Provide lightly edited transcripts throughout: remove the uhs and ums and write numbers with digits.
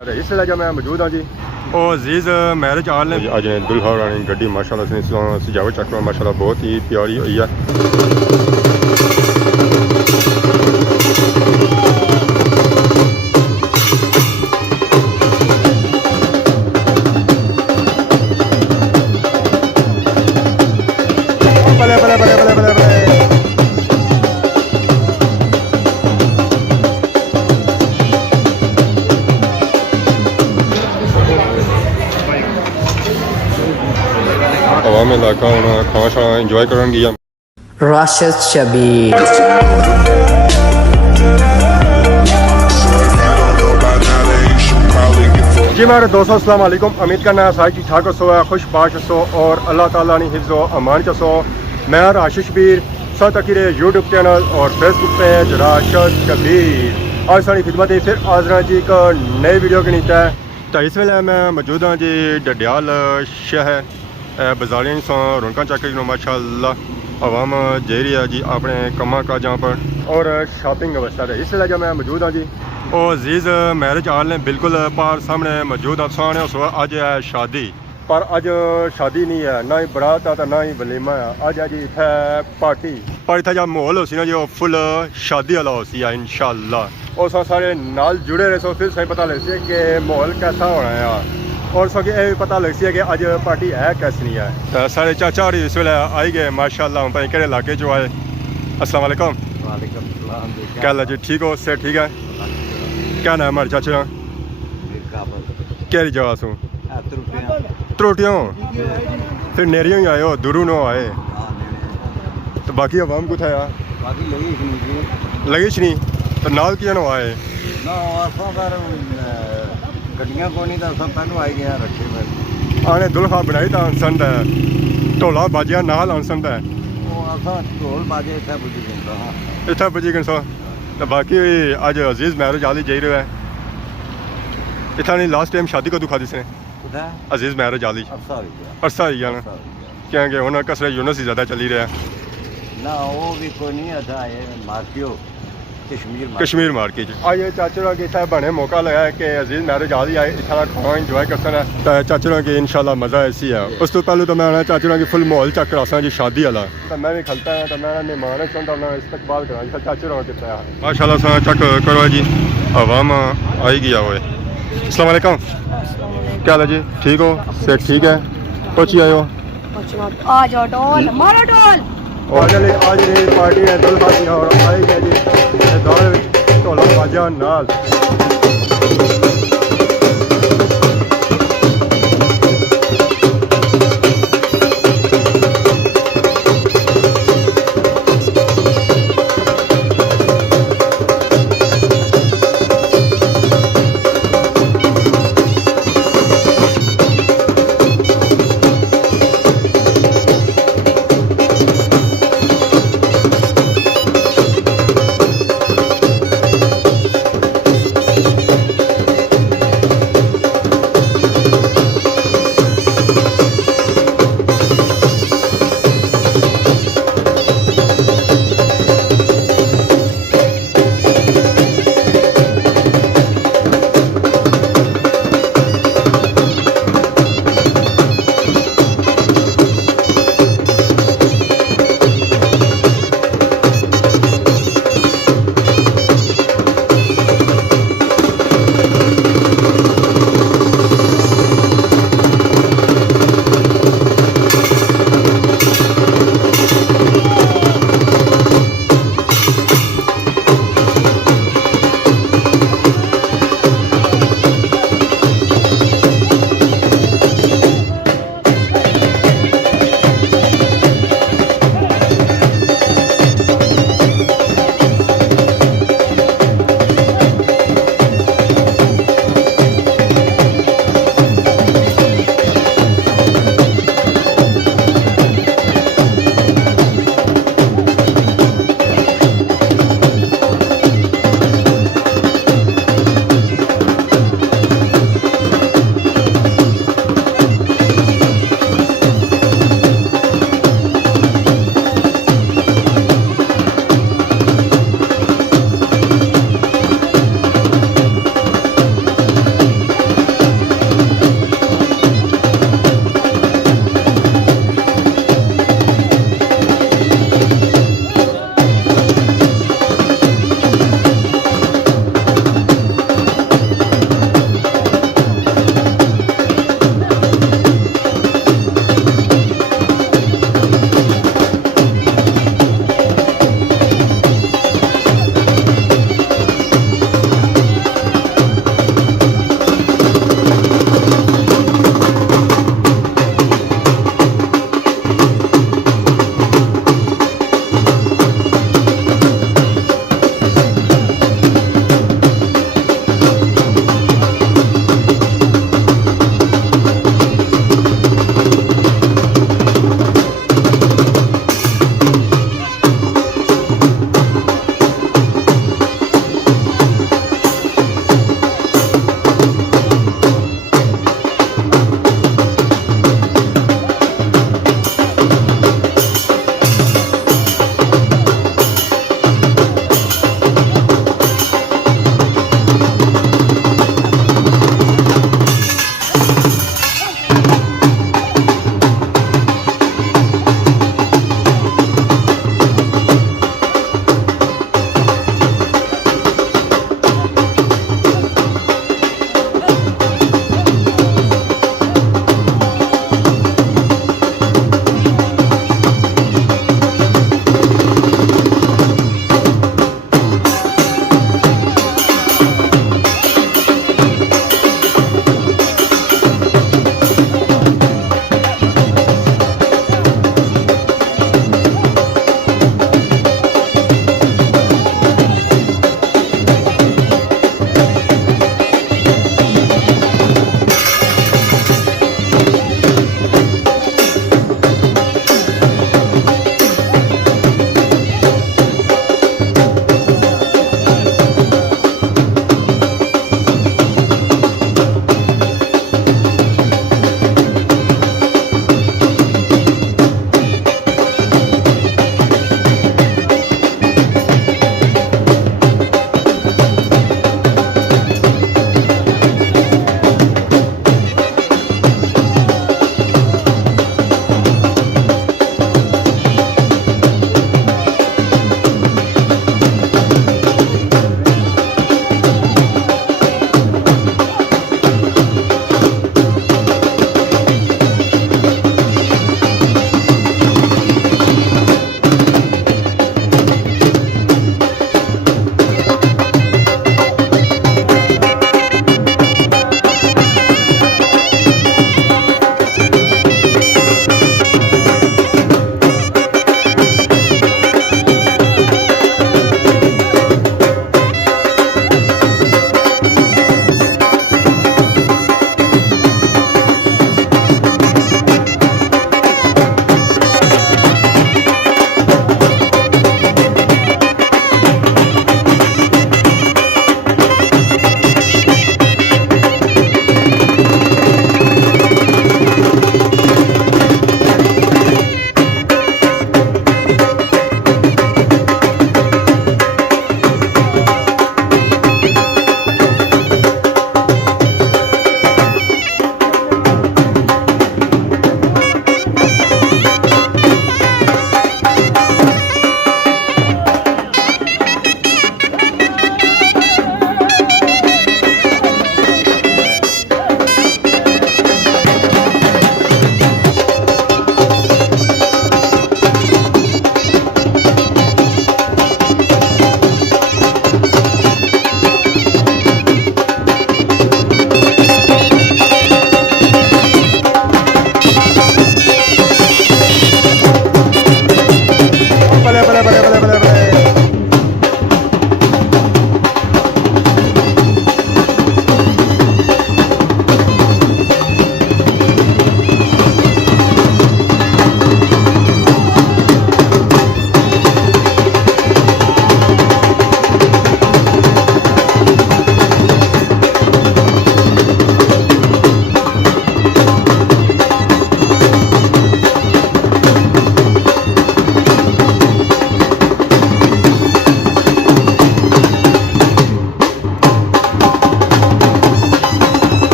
इस वेले जो मैं मौजूद हाँ जी और अजीज़ मैरिज हाल ने अज दुल्हा रानी गड्डी माशाल्लाह से सजावट चक्र माशाल्लाह बहुत ही प्यारी हुई है। भले भले भले भले भले भले हवा में इलाका हूँ खाना शाना इंजॉय करेंगे। राशिद शबीर जी मेरे दोस्तों अस्सलाम वालेकुम। उम्मीद करना है सारी ठीक ठाक सो है खुश बाश सो और अल्लाह ताला ने हिफ्ज़ व अमान च सो। मैं राशिद शबीर साथ अकीरे यूट्यूब चैनल और फेसबुक पेज राशिद शबीर आज सारी खिदमत फिर हाज़र जी एक नई वीडियो के नीचे है। तो इस वेले मैं मौजूद हाँ जी डडियाल शहर बाजारियों सो रौनक चक माशाअल्लाह आवाम जा रही है जी अपने कमा काजा पर और शॉपिंग व्यवस्था है। इस वेले जो मैं मौजूद हाँ जी और अजीज़ मैरिज हाल ने बिल्कुल पार सामने मौजूद आसान अज है शादी पर अज शादी नहीं है ना ही बरात है ना ही वलीमा है। अज है जी इतने पार्टी पर इतना जो माहौल हो सी ना जी फुल शादी वाला हो सी इंशाअल्लाह और सारे नाल जुड़े रहे सो फिर सही पता लग सी कि माहौल कैसा होना है और सो ये भी पता लग सी है कि अज पार्टी है कैसी है। तो सारे चाचा होरी इस वेले आई गए माशाअल्लाह भाई केड़े इलाके चो आए। अस्सलाम वालेकुम। वालेकुम सलाम क्या हाल है जी ठीक हो से ठीक है क्या नाम हमारे चाचा केरी जगह सो त्रुटियों फिर नेरियों ही आए हो दूरों नो आए तो बाकी अवाम कुछ है लगी नहीं तो नाल किया नो आए गड्डियां को नहीं तो सब पहलू आई गया रखे आने दुल्हा बनाई तो अनसंद है ढोला बाजिया नाल अनसंद है ढोल बाजे इतना बुझी गया इतना बजी गन सो तो बाकी अज अजीज़ मैरिज आली जाई रहा है इतना नहीं लास्ट टाइम शादी कदू खादी से अजीज़ मैरिज आली अरसा ही जाना क्योंकि उन्होंने कसरे यूनिस ही ज़्यादा चली रहा है ना वो भी कोई नहीं आता है मार्कियो कश्मीर मार्केट आइए चाचू के इतना बने मौका लगा है कि अजीज़ मैरिज आली आए इतना खाना इंजॉय कर सकना तो चाचू के इंशाल्लाह मज़ा ऐसी है। उस तो पहले तो मैं चाचू की फुल माहौल चेक करा जी शादी वाला तो मैं भी खलता है तो मैं मेहमान चाहता इस्तकबाल करा चाचू कितना माशाल्लाह चेक करो जी आवाम आई गया हुए। अस्सलाम वालेकुम क्या हाल है जी ठीक हो से ठीक है पहुँची आए हो आ जाओ डोल मारो डोल और आज ये पार्टी है दुल्हा की और आई गया जी दौड़ ढोला बाजा नाल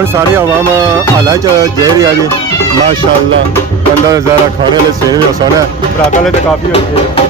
ਹੁਣ ਸਾਰੇ ਆਵਾਮ ਹਾਲਾਂ 'ਚ ਜੇ ਰਹੀ ਆ ਜੀ ਮਾਸ਼ਾਅੱਲਾ ਬੰਦਾ ਜ਼ਾਰਾ ਖਾਣੇ ਵਾਲੇ ਸੀਨ ਵੀ ਆਸਾਨ ਹੈ ਰਾਤ ਵਾਲੇ ਤਾਂ ਕਾਫੀ ਹੁੰਦੇ ਆ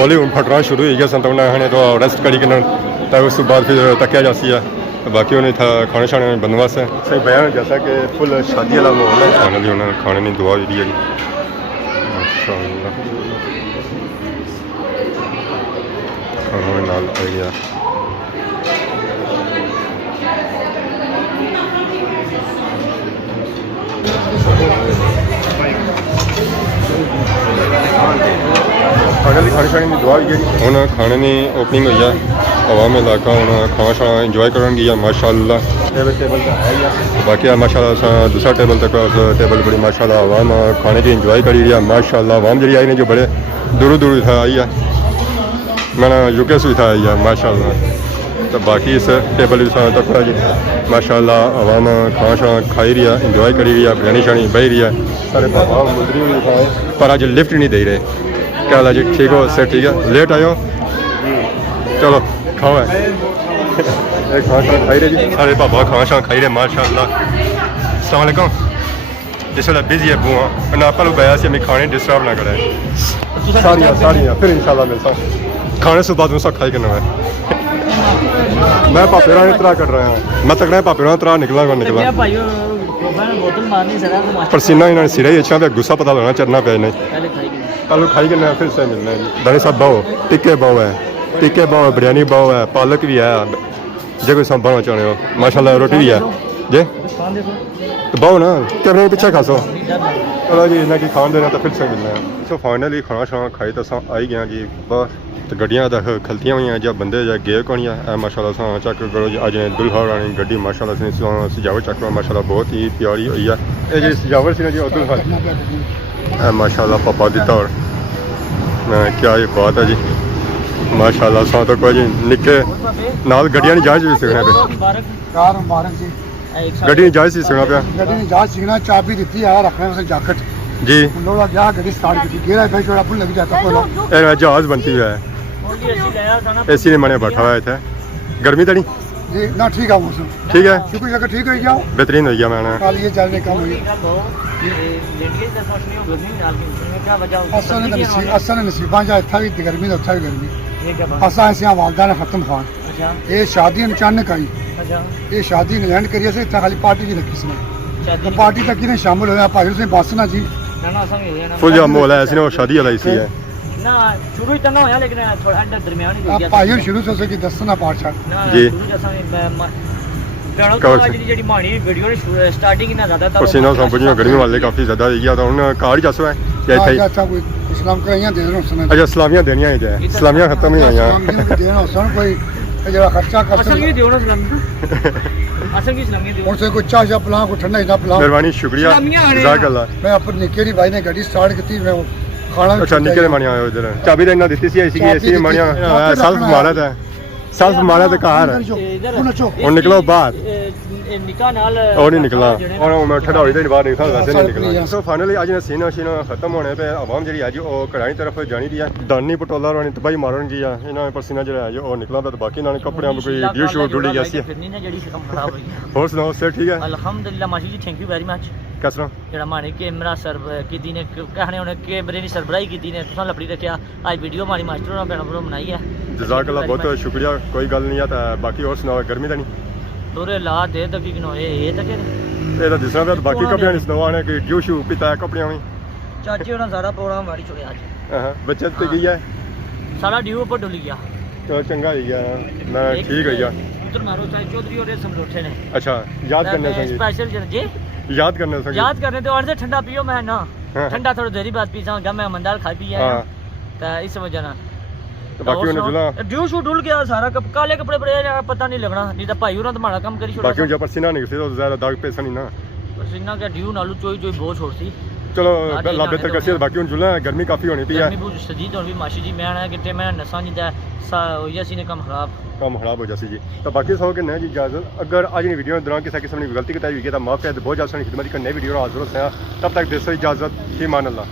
ਹੌਲੀ ਹੁਣ ਫਟਣਾ ਸ਼ੁਰੂ ਹੋ ਗਿਆ ਸੰਤਵਨਾ ਹਣੇ तो रेस्ट करी के तब उस बाद फिर तकिया जाती है बाकी उन्हें था खाने शाने में बंदोबस्त है सही बयान जैसा कि फुल शादी वाला माहौल है खाने भी उन्होंने खाने की दुआ भी दी है माशाअल्लाह खाना में नाल आ गया खाने की खाने शाने की दुआ भी है हूँ खाने की ओपनिंग हुई है आवाम इलाका हूँ खाना शाना इंजॉय करन गया माशाअल्लाह टेबल तो है ही बाकी माशाअल्लाह दूसरा टेबल तक टेबल बड़ी माशाअल्लाह आवाम खाने की इंजॉय करी रही है माशाअल्लाह आवाम जी आई ने जो बड़े दूर दूर था आई है मैंने यूके से था आई है माशाअल्लाह तो बाकी इस टेबल तक जी माशाअल्लाह आवाम खाना शाना खाई रही है इंजॉय करी रही है बिरयानी शानी बही रही है सारे बाबा मुंदरी हुई खाए पर अज लिफ्ट नहीं दे रहे क्या हाल है जी ठीक हो सर ठीक है लेट आयो चलो खाओ है खाना शाना खाई रहे जी सारे बाबा खाना शाना खाई रहे माशाअल्लाह अस्सलाम वालेकुम जिस वेले बिजी है बुआ ना आपको बया से हमें खाने डिस्टर्ब ना करे सारियां फिर इंशाल्लाह मिलता खाने से बाद में सब खाई करना है मैं पापे रानी तरह कर रहा हूँ मैं तक पापे रानी तरह निकला पसीना इन्होंने सिरा ही अच्छा पे गुस्सा पता लगना चढ़ना पे नहीं कल खाई करना फिर से मिलना है दानी साहब बाओ टिक्के बाओ है टिक्के बाओ बिरयानी बाओ है पालक भी है जे कोई सब बनाना चाहते हो माशाल्लाह रोटी भी है जे तो बाओ ना कैमरे के पीछे खासो चलो जी इन्हें की खान देना तो फिर से मिलना है सो फाइनली खाना शाना खाई तो आई गया जी बस तो गड्डियां तो खलतियां हुई हैं जब बंदे जा गे कोनिया माशाल्लाह सा चेक करो जी अज दुल्हा रानी गड्डी माशाल्लाह से सजावट चेक करो माशाल्लाह बहुत ही प्यारी हुई है ये जी सजावट सी ना जी दुल्हा माशाल्लाह पापा दी तौर क्या ये बात है जी माशाल्लाह सा तो कोई जी निके नाल गड्डियां नहीं जांच भी सीखने पे ਗੱਡੀ ਨਹੀਂ ਜਾਇਜ਼ ਸੀ ਸੁਣਾ ਪਿਆ ਗੱਡੀ ਨੇ ਜਾ ਸਿਗਨਾ ਚਾਬੀ ਦਿੱਤੀ ਆ ਰੱਖਣੇ ਵਾਸਤੇ ਜਾਕਟ ਜੀ ਲੋੜਾ ਜਾ ਗੱਡੀ ਸਟਾਰਟ ਕੀਤੀ ਗੇਰਾ ਫੇਰ ਛੋੜਾ ਪੁੱਲ ਲੱਗ ਜਾਤਾ ਕੋਲਾ ਇਹ ਜਹਾਜ਼ ਬਣती हुआ है एसी ने मने बैठा हुआ है इतने गर्मी तो नहीं जी ना ठीक है मौसम ठीक है शुक्र लगा ठीक हो जाओ बेहतरीन हो गया मैंने कल ये चलने कम हुई असल नसीबा जा इतना भी गर्मी तो उथा भी गर्मी असा ऐसे वालदा ने खत्म खान ये शादी अचानक आई ये शादी इंग्लैंड करिए से इतना खाली पार्टी जी रखी इसने तो पार्टी तक ने शामिल होया भाई उसने बस ना जी फुल जाम माहौल है ऐसी ने वो शादी वाला इसी है ना शुरू ही तो ना होया लेकिन थोड़ा अंदर दरमियान ही आप भाई शुरू से उसे की दसना पार्ट छाड़ जी। कवर ਜਿਹੜੀ ਮਾਣੀ ਵੀਡੀਓ ਨੇ ਸਟਾਰਟਿੰਗ ਨਾ ਜ਼ਿਆਦਾ ਤਾਂ पसीना संपनियों गर्मी वाले काफी ज्यादा हो गया तो उन कार ही जसो है क्या इतना ही अच्छा कोई इस्लाम कराइयां दे देना उसने अच्छा सलामियां देनियां ही जाए सलामियां खत्म ही हुई इस्लाम दी देना उसने कोई जरा खर्चा कर ਅਸਲ ਕੀ सकता ਦਿਓ ਨਾ ਸਲਾਮੀ ਅਸਲ ਕੀ ਸਲਾਮੀ ਦਿਓ उनसे कोई चाह पिला कोई ठंडा इतना पिला मेहरबानी शुक्रिया सलामियां आ रहे हैं। जज़ाकल्लाह मैं अपने निके दी भाई ने गाड़ी स्टार्ट की मैं वो खाना भी अच्छा निके ने मानिया इधर चाबी देना देती सी ऐसी की ऐसी मानिया सेल्फ मारा था सेल्फ मारा था कार और निकलो बाहर ਨਿਕਾ ਨਾਲ और नहीं निकला और मैं ठंडाई तो बाहर निकला वैसे नहीं निकला सो फाइनली आज ने सीना शीना खत्म होने पे आवाम जी आज वो कढ़ाई तरफ जानी दी है दानी पटोला रानी तबाही मारन की है इन्होंने पसीना जो है वो निकला पे बाकी इन्होंने कपड़े में कोई ड्यू शूट डुली जैसी है ਫਿਰਨੀ ਨਾ ਜਿਹੜੀ ਸਿਕਮ ਖਰਾਬ ਹੋਈ और सुनाओ सर ठीक है ਅਲਹਮਦੁਲਿਲਾ ਮਾਸ਼ੀ ਜੀ ਥੈਂਕ ਯੂ ਵੈਰੀ ਮਚ किस तरह ਜਿਹੜਾ ਮਾਣੇ ਕੈਮਰਾ ਸਰਵ ਕੀਤੀ ਨੇ ਕਹਣੇ ਉਹਨੇ ਕੈਮਰੇ ਦੀ ਸਰਬਰਾਈ ਕੀਤੀ ਨੇ ਤੁਸੀਂ ਲੱਪੜੀ ਰੱਖਿਆ ਅੱਜ ਵੀਡੀਓ ਮਾਰੀ ਮਾਸਟਰ ਨਾਲ ਭੈਣਾਂ ਵੱਲੋਂ ਬਣਾਈ ਹੈ जज़ाकल्लाह बहुत शुक्रिया कोई गल नहीं है बाकी और सुनाओ गर्मी तो नहीं ਦੋਰੇ ਲਾ ਦੇ ਤਾਂ ਕੀ ਕਿਨੋ ਇਹ ਤਾਂ ਕਿ ये तो जिस तरह बाकी कपड़े नहीं सुनाओ आने कि ड्यू शू पिता है कपड़े में ਚਾਚੇ ਉਹਨਾਂ ਸਾਰਾ ਪ੍ਰੋਗਰਾਮ ਮਾਰੀ ਛੁੜਿਆ ਅੱਜ बच्चे तो गई है ਸਾਰਾ ਡਿਊ ਉੱਪਰ ਡੁੱਲ ਗਿਆ तो चंगा ही गया मैं ठीक है यार ਉਧਰ ਮਾਰੋ ਚਾਹੇ ਚੌਧਰੀ ਔਰ ਸਮਰੋਠੇ ਨੇ अच्छा याद करने संगी स्पेशल जी याद करने संगी याद करने तो और से ठंडा पियो मैं ना हाँ। ठंडा थोड़ी देरी बाद पी जाऊंगा मैं मंदार खा पिया हाँ। तो इस वजह ना तो बाकी उन्हें जुला ड्यू शू डुल गया सारा काले कपड़े पड़े हैं, पता नहीं लगना नहीं तो भाई उन्होंने तुम्हारा काम करी छोड़ा बाकी जब पसीना निकलती तो ज्यादा दाग पैसा नहीं ना पसीना का ड्यू नालू चोई चोई बहुत छोड़ती चलो हाँ, अल्लाह बेहतर तो कैसे बाकी उन जुला गर्मी काफी होनी थी गर्मी बहुत शदीद होनी माशी जी मैं आना कि मैं नसा नहीं था यसी ने कम खराब काम खराब हो जाती जी तो बाकी सौ के नए जी इजाजत अगर आज की वीडियो के दौरान किसी किस्म की गलती बताई हुई है तो माफ कर बहुत ज्यादा खिदमत की नई वीडियो हाजिर होते हैं तब तक देश इजाजत ईमान अल्लाह।